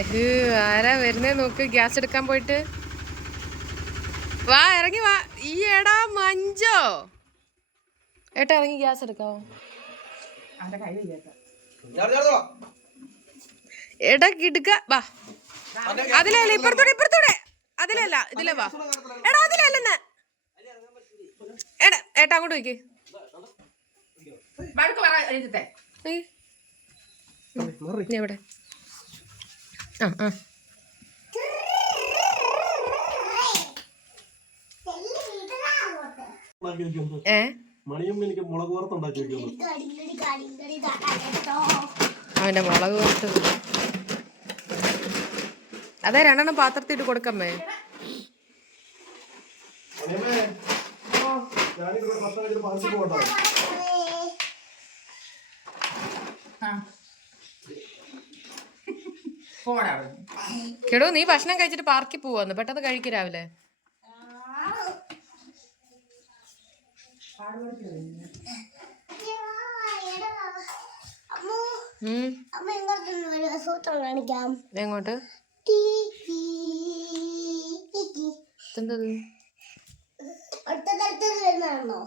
ഏഹ്, ആരാ വരുന്നേ നോക്ക് ഗ്യാസ് എടുക്കാൻ പോയിട്ട്. വാ ഇറങ്ങി വാ. ഈ എടാ മഞ്ചോ. ഏട്ടാ ഇറങ്ങി ഗ്യാസ് എടുക്കാവോ? എടാ കിടുക്ക. വാ. അതിലല്ല ഇപ്പുറത്തൂടെ ഇപ്പുറത്തൂടെ. അതിലല്ല ഇതിലെ വാ. എടാ അതിലല്ലെന്ന് എടാ ഏട്ടാ അങ്ങോട്ട് എഴുതത്തെ എവിടെ? ആ ആ. ഏ? മണിയമ്മ എനിക്ക് മുളക് അവന്റെ മുളക് വറുത്തത്. അതെ രണ്ടെണ്ണം പാത്രത്തിട്ട് കൊടുക്കമ്മേ. മണിയമ്മേ ഞാനിവിടെ ഭക്ഷണം കഴിച്ചിട്ട് പാർട്ടി പോകട്ടോ പോടാ കേടോ നീ ഭക്ഷണം കഴിച്ചിട്ട് പാർക്കിൽ പോവാന്ന്. പെട്ടെന്ന് കഴിക്ക് രാവിലെ. എങ്ങോട്ട്? ടീ, ടീ, ടീ, ടീ. എന്തത് അടുത്ത തരത്തിൽ വരുന്നതാണോ?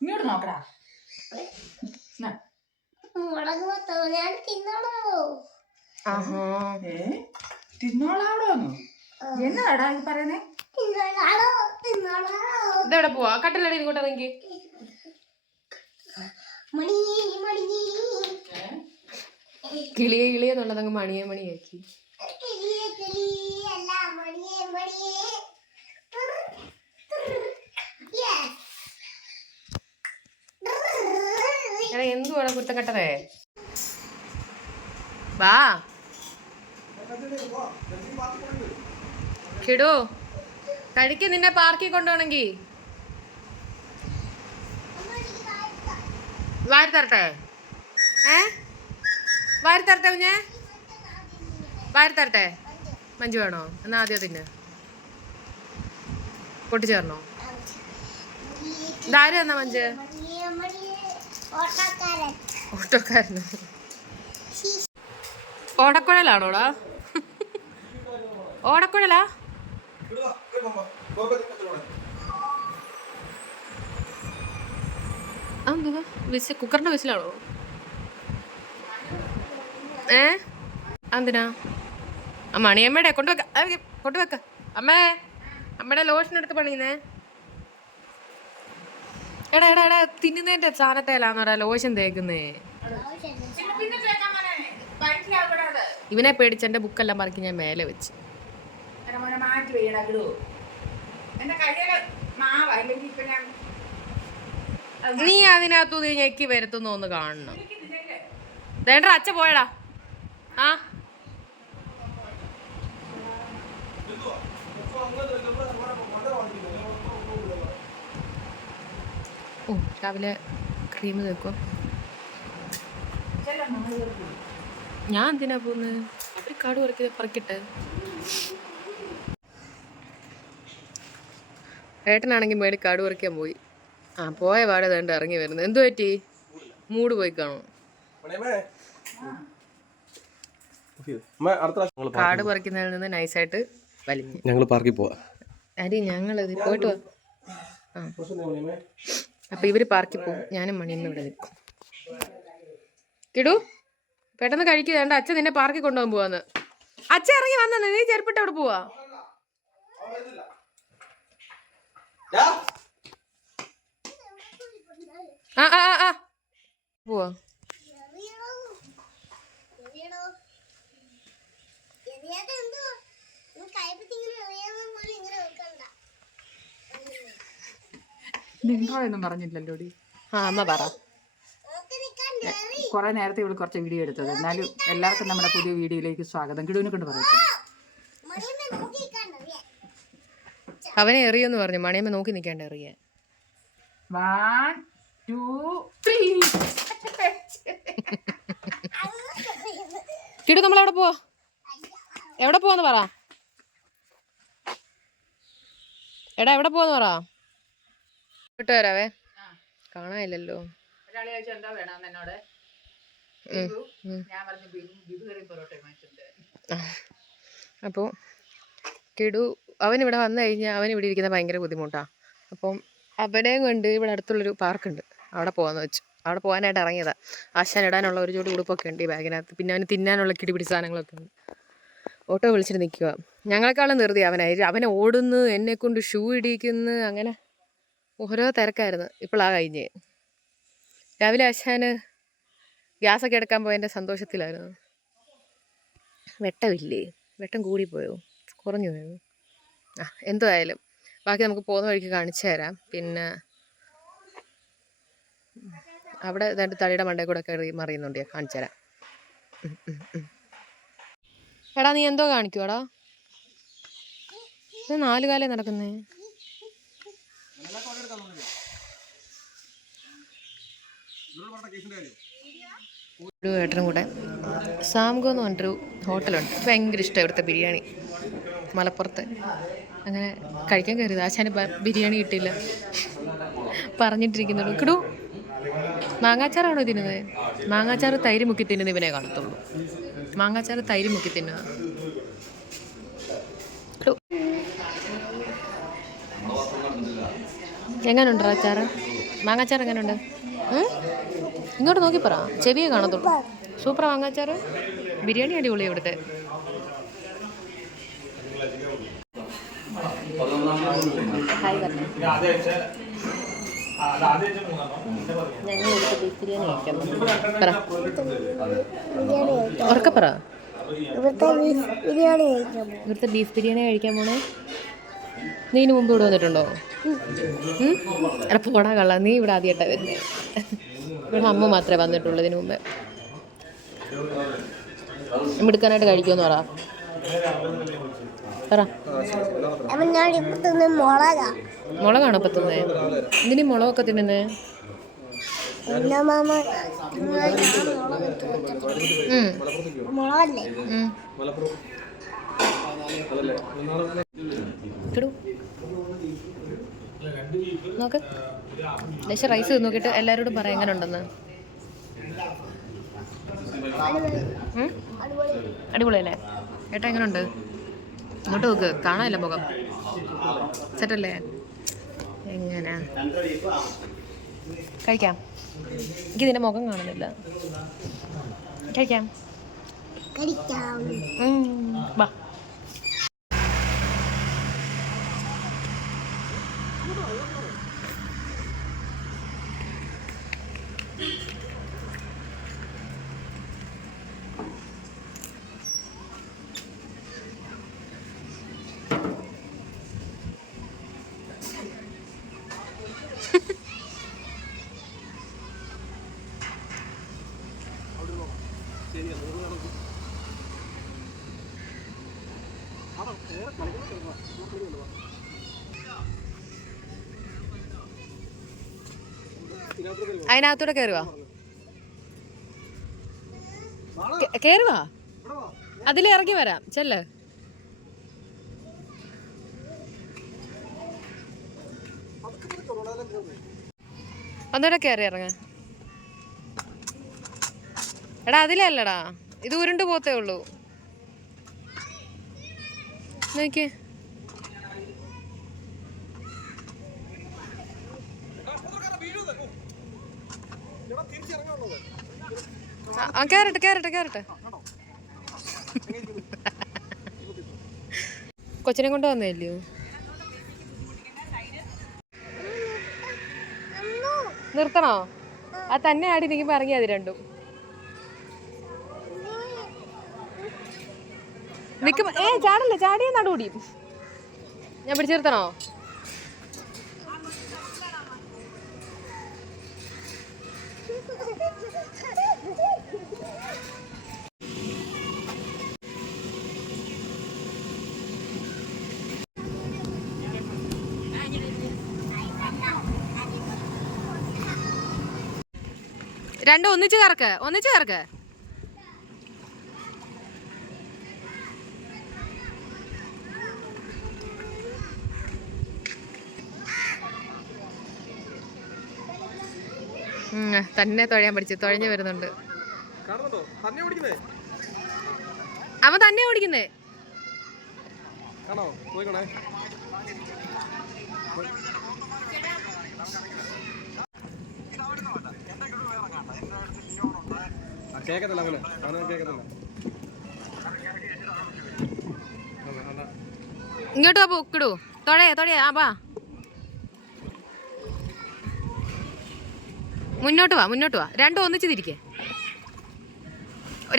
ഇങ്ങോട്ട് നോക്കടാ. മുളക് ഞാൻ ഏ? തിന്നോളാവടോന്നു എന്നാടാ പറയുന്നേ? ഇതെവിടെ പോവാ? കട്ടിലടി ഇങ്ങോട്ട് ഇറങ്ങി. മണി മണി. കിളിയെ കിളിയെ എന്നുള്ളതങ്ങ് മണിയെ മണിയാക്കി കിളിയെ കിളിയല്ല മണിയെ മണിയെ Yes. എടാ എന്തുവാണ് കുരുത്തക്കെട്ടതേ വാ. കിടു. കഴിക്ക് നിന്നെ പാർക്കിൽ കൊണ്ടുപോകണമെങ്കിൽ. വാരി ഏ? വാരി കുഞ്ഞെ? തരട്ടെ? മഞ്ജു വേണോ? എന്നാ ആദ്യം തിന്ന്. പൊട്ടിച്ചേർന്നോ? ഇതാരും എന്നാ മഞ്ജ്? ഓട്ടക്കാരൻ. ഓടക്കുഴലാണോടാ? ഓടക്കുഴലാ? അതെന്തുവാ? വിസ് കുക്കറിന്റെ വിസിലാണോ? ഏ? എന്തിനാ ആ മണിയമ്മയുടെ കൊണ്ടുവെക്ക. കൊണ്ടുവെക്ക. അമ്മേ അമ്മയുടെ ലോഷൻ എടുത്ത് പണിയുന്നേ. എടാ എടാ എടാ തിന്നുന്നതിന്റെ സാധനത്തേലാന്നോടാ ലോഷൻ തേക്കുന്നേ. ഇവനെ പേടിച്ച് എന്റെ ബുക്കെല്ലാം മറക്കി ഞാൻ മേലെ വെച്ച്. മാറ്റി വെയ്യടാ കിടു എന്റെ കയ്യിൽ മാവ അല്ലെങ്കിൽ ഞാൻ നീ അതിനകത്തു നീ ഞെക്കി വരുത്തുന്നു ഒന്ന് കാണണം. വേണ്ട അച്ഛ പോയടാ. ആ. ഓ രാവിലെ ക്രീം തേക്കോ. ഞാൻ എന്തിനാ പോകുന്നത് അവർ കാട് പറക്കി പറക്കിട്ടെ? ഏട്ടനാണെങ്കിൽ മേടി കാട് പറിക്കാൻ പോയി. ആ പോയ പാടെ തേണ്ട ഇറങ്ങി വരുന്നത് എന്തു പറ്റി? മൂട് പോയി കാണും കാട് പറിക്കുന്നതിൽ നിന്ന് നൈസായിട്ട് വലിഞ്ഞു. ഞങ്ങൾ പാർക്കിൽ പോവാ. അരി ഞങ്ങൾ പോയിട്ട് ആ. മണിയമ്മേ അപ്പൊ ഇവർ പാർക്കി പോകും. ഞാനും മണിയമ്മ ഇവിടെ നിൽക്കും. കിടു പെട്ടെന്ന് കഴിക്കുക വേണ്ട അച്ഛൻ നിന്നെ പാർക്കി കൊണ്ടുപോകാൻ പോവാന്ന്. അച്ഛൻ ഇറങ്ങി വന്നെ? നീ ചെരുപ്പിട്ട് അവിടെ പോവാ. ആ ആ ആ, ആ. പോവാ. എന്തോ കൈപ്പത്തി ഇങ്ങനെ എറിയാന്ന് പോലെ ഇങ്ങനെ വെക്കണ്ട നിങ്ങളൊന്നും പറഞ്ഞില്ലല്ലോടി. ആ അമ്മ പറ. നോക്കി നിക്കാൻ എറി കുറെ നേരത്തെ ഇവൾ കുറച്ച് വീഡിയോ എടുത്തത്. എന്നാലും എല്ലാവർക്കും നമ്മുടെ പുതിയ വീഡിയോയിലേക്ക് സ്വാഗതം. കിടുവിനെ കൊണ്ട് പറയത്തില്ല അവനെ എറിയെന്ന് പറഞ്ഞു. മണിയമ്മ നോക്കി നിൽക്കാണ്ട് എറിയാൻ. വൺ ടു ത്രീ കിടു നമ്മൾ എവിടെ പോവാ? എവിടെ പോവാന്ന് പറ. എടാ എവിടെ പോവാന്ന് പറ. ഇട്ട് വരാവേ. കാണാനില്ലല്ലോ. ഒരാളെ ചോദിച്ചു എന്താ വേണമെന്ന് എന്നോട്? ഉം, ബിബു? ഉം. ഞാൻ പറഞ്ഞു ബിബു ബിബു കയറി പൊറോട്ട വാങ്ങിച്ചിട്ടുണ്ട്. അപ്പോൾ കിടു അവൻ ഇവിടെ വന്നു കഴിഞ്ഞാൽ അവൻ ഇവിടെ ഇരിക്കുന്ന ഭയങ്കര ബുദ്ധിമുട്ടാണ് അപ്പം അവനെയും കൊണ്ട് ഇവിടെ അടുത്തുള്ളൊരു പാർക്കുണ്ട്. അവിടെ പോകാമെന്ന് വെച്ചു. അവിടെ പോകാനായിട്ട് ഇറങ്ങിയതാ. ആശാൻ ഇടാനുള്ള ഒരു ജോഡി ഉടുപ്പൊക്കെ ഉണ്ട് ഈ ബാഗിനകത്ത്. പിന്നെ അവന് തിന്നാനുള്ള കിടിപിടി സാധനങ്ങളൊക്കെ ഉണ്ട്. ഓട്ടോ വിളിച്ചിട്ട് നിൽക്കുക ഞങ്ങളെക്കാളും നിർത്തി അവനായി അവനെ ഓടുന്നു എന്നെ കൊണ്ട് ഷൂ ഇടിക്കുന്നു അങ്ങനെ ഓരോ തിരക്കായിരുന്നു. ഇപ്പോഴാ കഴിഞ്ഞ്. രാവിലെ ആശാന് ഗ്യാസൊക്കെ എടുക്കാൻ പോയതിന്റെ സന്തോഷത്തിലായിരുന്നു. വെട്ടമില്ലേ? വെട്ടം കൂടിപ്പോയോ? കുറഞ്ഞു പോയോ? ആ എന്തോ ആയാലും ബാക്കി നമുക്ക് പോകുന്ന വഴിക്ക് കാണിച്ചു തരാം. പിന്നെ അവിടെ ഇതായിട്ട് തടിയുടെ മണ്ടയിൽ കൂടെ കയറി മറിയുന്നുണ്ട്. കാണിച്ചു തരാം. എടാ നീ എന്തോ കാണിക്കുവാടാ? ഇത് നാല് കാലേ നടക്കുന്നേ. ഒരു ഏട്ടനും കൂടെ. സാംഗോ എന്ന് പറഞ്ഞിട്ടൊരു ഹോട്ടലുണ്ട്. ഭയങ്കര ഇഷ്ടമാണ് ഇവിടുത്തെ ബിരിയാണി. മലപ്പുറത്ത്. അങ്ങനെ കഴിക്കാൻ കയറിയത്. ആശാന് ബിരിയാണി കിട്ടില്ല പറഞ്ഞിട്ടിരിക്കുന്നുള്ളൂ. കിടു. മാങ്ങാച്ചാറാണോ തിന്നുന്നത്? മാങ്ങാച്ചാറ് തൈര് മുക്കി തിന്നുന്ന ഇവനെ കാണത്തുള്ളൂ. മാങ്ങാച്ചാറ് തൈര് മുക്കി തിന്നുക. എങ്ങനെയുണ്ടോ അച്ചാറ് മാങ്ങാച്ചാറ് എങ്ങനെയുണ്ട്? ഇങ്ങോട്ട് നോക്കി പറ. ചെവിയെ കാണത്തുള്ളൂ. സൂപ്പർ വാങ്ങാച്ചാറ്. ബിരിയാണി അടിപൊളി ഇവിടുത്തെ. ഉറക്കപ്പറ ഇവിടുത്തെ ബീഫ് ബിരിയാണി കഴിക്കാൻ പോണേ. നീ ഇതിന് മുമ്പ് ഇവിടെ വന്നിട്ടുണ്ടോ? എടാ പോടാ കള്ള. നീ ഇവിടെ ആദ്യമായിട്ടാണ് വരുന്നത് ഇവിടെ അമ്മ മാത്രമേ വന്നിട്ടുള്ളൂ ഇതിനു മുമ്പേ. എടുക്കാനായിട്ട് കഴിക്കുമെന്ന് പറ. പറ. മുളകാണോ ഇപ്പം തിന്നേ? ഇതിന് മുളകൊക്കെ തിന്നുന്നേ. കിടു നോക്ക്. ലക്ഷ റൈസ് നോക്കിയിട്ട് എല്ലാവരോടും പറയാം എങ്ങനെ ഉണ്ടെന്ന്? അടിപൊളിയല്ലേ? ഏട്ടാ എങ്ങനെയുണ്ട് ഇങ്ങോട്ട് നോക്ക് കാണാനില്ല മുഖം. സെറ്റല്ലേ? എങ്ങനെ? കഴിക്കാം. എനിക്ക് നിന്റെ മുഖം കാണുന്നില്ല. കഴിക്കാം. കഴിക്കാം. ഉം, വാ. അതിനകത്തൂടെ കയറുവാ കയറുവാ അതിൽ ഇറങ്ങി വരാം. ചെല്ല്. ഒന്നുകൂടെ കയറി ഇറങ്ങ. എടാ അതിലല്ലടാ. ഇത് ഉരുണ്ട് പോത്തേ ഉള്ളൂ. നോക്കിയേ. ആ, കയറട്ടെ കയറട്ടെ കയറട്ടെ കൊച്ചിനെ കൊണ്ട് വന്നേല്ലയോ? നിർത്തണോ? ആ തന്നെ ആടി നിൽക്കുമ്പോ പറഞ്ഞു അത് രണ്ടും. നിൽക്കുമ്പോ ഏ ചാടല്ല? ചാടിയ നടുകൂടി. ഞാൻ പിടിച്ചിരുത്തണോ രണ്ടും ഒന്നിച്ച് കറക്ക് ഒന്നിച്ച് കറക്ക്. തന്നെ തുഴയാൻ പഠിച്ചു തുഴഞ്ഞു വരുന്നുണ്ട്. അവ തന്നെ ഓടിക്കുന്നേ? കേക്കത്തില്ല അവനെ. കേക്കത്തില്ല. ഇങ്ങോട്ട് പോ പൊക്കിടൂ തൊഴയ തൊഴയ. ആ വാ. മുന്നോട്ട് വാ മുന്നോട്ട് വാ. രണ്ടും ഒന്നിച്ച് തിരിക്കേ.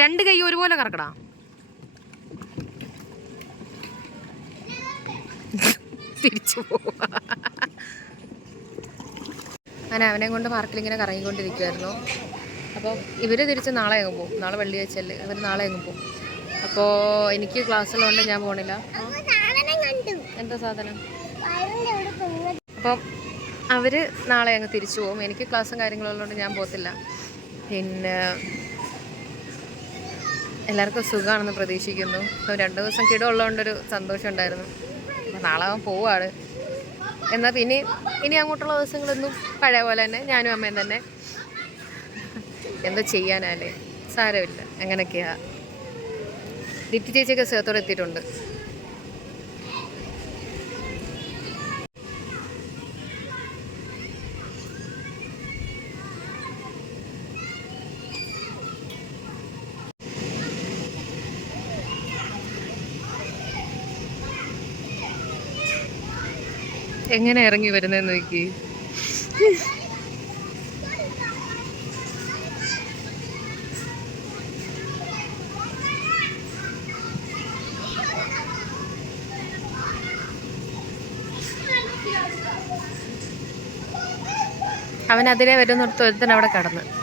രണ്ട് കൈ ഒരുപോലെ കറക്കടാ. തിരിച്ചു പോവാ. അങ്ങനെ അവനെ കൊണ്ട് പാർക്കിൽ ഇങ്ങനെ കറങ്ങിക്കൊണ്ടിരിക്കുമായിരുന്നു അപ്പോൾ ഇവർ തിരിച്ച് നാളെ എങ്ങും പോകും നാളെ വെള്ളിയാഴ്ചയല്ലേ ഇവർ നാളെ എങ്ങും പോകും അപ്പോൾ എനിക്ക് ക്ലാസ്സുള്ളതുകൊണ്ട് ഞാൻ പോണില്ല. എന്താ സാധനം? അപ്പം അവർ നാളെ അങ്ങ് തിരിച്ചു പോകും. എനിക്ക് ക്ലാസ്സും കാര്യങ്ങളും ഞാൻ പോകത്തില്ല. പിന്നെ എല്ലാവർക്കും സുഖമാണെന്ന് പ്രതീക്ഷിക്കുന്നു. രണ്ട് ദിവസം കിട ഉള്ളതുകൊണ്ടൊരു സന്തോഷം ഉണ്ടായിരുന്നു. നാളെ അവൻ പോവാണ് എന്നാൽ പിന്നെ ഇനി അങ്ങോട്ടുള്ള ദിവസങ്ങളൊന്നും പഴയ പോലെ തന്നെ ഞാനും അമ്മയും തന്നെ എന്താ ചെയ്യാനാലേ? സാരമില്ല. അങ്ങനെയൊക്കെയാണ് ദീപ്തി ചേച്ചിയൊക്കെ സുഖത്തോടെ എത്തിയിട്ടുണ്ട്. എങ്ങനെ ഇറങ്ങി വരുന്നതെന്ന് നോക്കി. അവൻ അതിലെ വരുന്നിടത്ത് ഒരുത്തൻ അവിടെ കടന്ന്.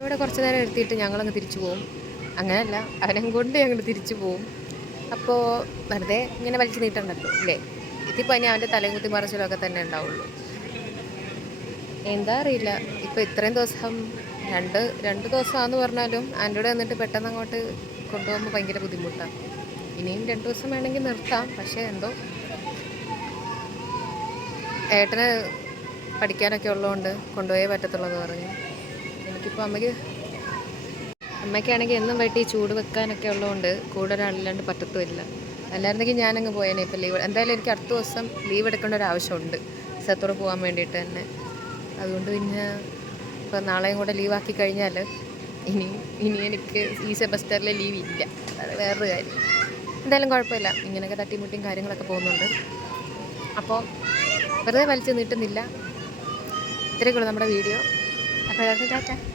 ഇവിടെ കുറച്ച് നേരം എടുത്തിട്ട് ഞങ്ങളങ്ങ് തിരിച്ചു പോകും അങ്ങനെയല്ല അവനെ കൊണ്ട് ഞങ്ങൾ തിരിച്ചു പോകും അപ്പോൾ വെറുതെ ഇങ്ങനെ വലിച്ചു നീട്ടണ്ടല്ലോ അല്ലേ? ഇതിപ്പോൾ ഇനി അവന്റെ തലയും കുത്തി മറിച്ചിലൊക്കെ തന്നെ ഉണ്ടാവുള്ളൂ. എന്താ അറിയില്ല. ഇപ്പോൾ ഇത്രയും ദിവസം രണ്ട് രണ്ട് ദിവസമാണെന്ന് പറഞ്ഞാലും ആന്റെ കൂടെ വന്നിട്ട് പെട്ടെന്ന് അങ്ങോട്ട് കൊണ്ടുപോകുമ്പോൾ ഭയങ്കര ബുദ്ധിമുട്ടാണ് ഇനിയും രണ്ട് ദിവസം വേണമെങ്കിൽ നിർത്താം. പക്ഷേ എന്തോ ഏട്ടന് പഠിക്കാനൊക്കെ ഉള്ളതുകൊണ്ട് കൊണ്ടുപോയേ പറ്റത്തുള്ളൂ പറഞ്ഞു. എനിക്കിപ്പോൾ അമ്മയ്ക്ക് അമ്മയ്ക്കാണെങ്കിൽ എന്നും വീട്ടിൽ ചൂട് വെക്കാനൊക്കെ ഉള്ളതുകൊണ്ട് കൂടെ ഒരാളില്ലാണ്ട് പറ്റത്തുമില്ല. അല്ലായിരുന്നെങ്കിൽ ഞാനങ്ങ് പോയേനെ ഇപ്പോൾ ലീവ് എന്തായാലും എനിക്ക് അടുത്ത ദിവസം ലീവ് എടുക്കേണ്ട ഒരു ആവശ്യമുണ്ട്. സ്ഥലത്തോടെ പോകാൻ വേണ്ടിയിട്ട് തന്നെ. അതുകൊണ്ട് പിന്നെ ഇപ്പോൾ നാളെയും കൂടെ ലീവാക്കി കഴിഞ്ഞാൽ ഇനി ഇനി എനിക്ക് ഈ സെമസ്റ്ററിൽ ലീവ് ഇല്ല. അതാണ് വേറൊരു കാര്യം. എന്തായാലും കുഴപ്പമില്ല. ഇങ്ങനെയൊക്കെ തട്ടിമുട്ടിയും കാര്യങ്ങളൊക്കെ പോകുന്നുണ്ട്. അപ്പോൾ വെറുതെ വലിച്ചു നീട്ടുന്നില്ല. ഇത്രയൊക്കെ ഉള്ളൂ നമ്മുടെ വീഡിയോ. അപ്പോൾ എല്ലാവർക്കും ടാറ്റ.